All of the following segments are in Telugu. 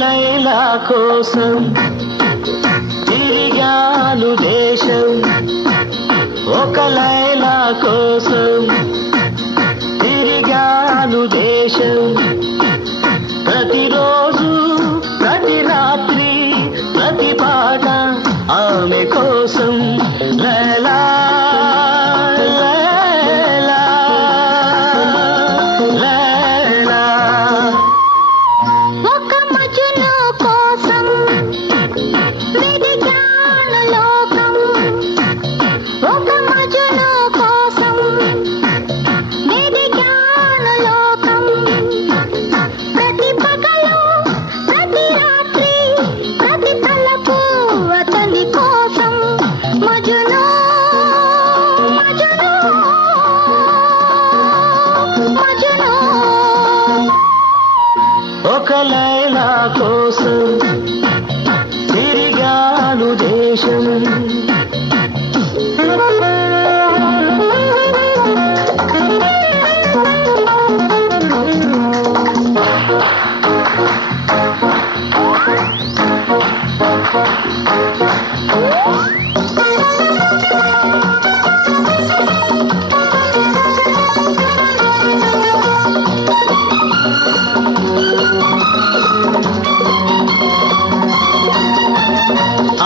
లైలా కోసం తిరిగాను దేశం, ఒక లైలా కోసం తిరిగాను దేశం. ప్రతిరోజు ప్రతి రాత్రి ప్రతి పాట ఆమె కోసం. లైలా లైలా లైలా ఒక మజును కోసం వెదిగాను లోకం, ఒక మజును కోసం వెదిగాను లోకం. ప్రతి పగలు ప్రతి రాత్రి ప్రతి తలపు అతని కోసం. మజును మజును మజును ఒక లైలా కోసం తిరిగాను దేశం.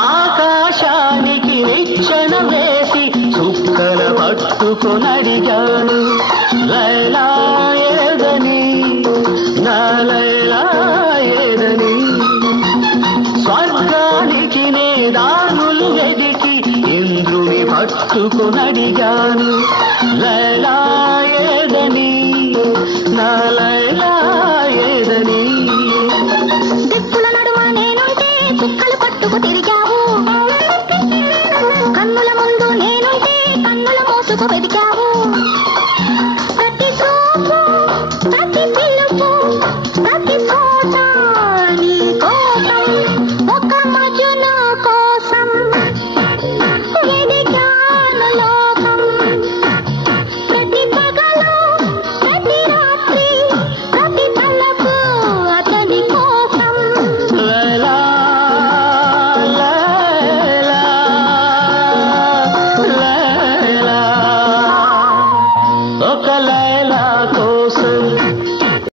ఆకాశానికి నిచ్చెన వేసి చుక్కల పట్టుకొనడిగాను, లైలా ఏదని నా లైలా ఏదని. స్వర్గానికి నే దారులు వెదికి ఇంద్రుని పట్టుకొనడిగాను, లైలా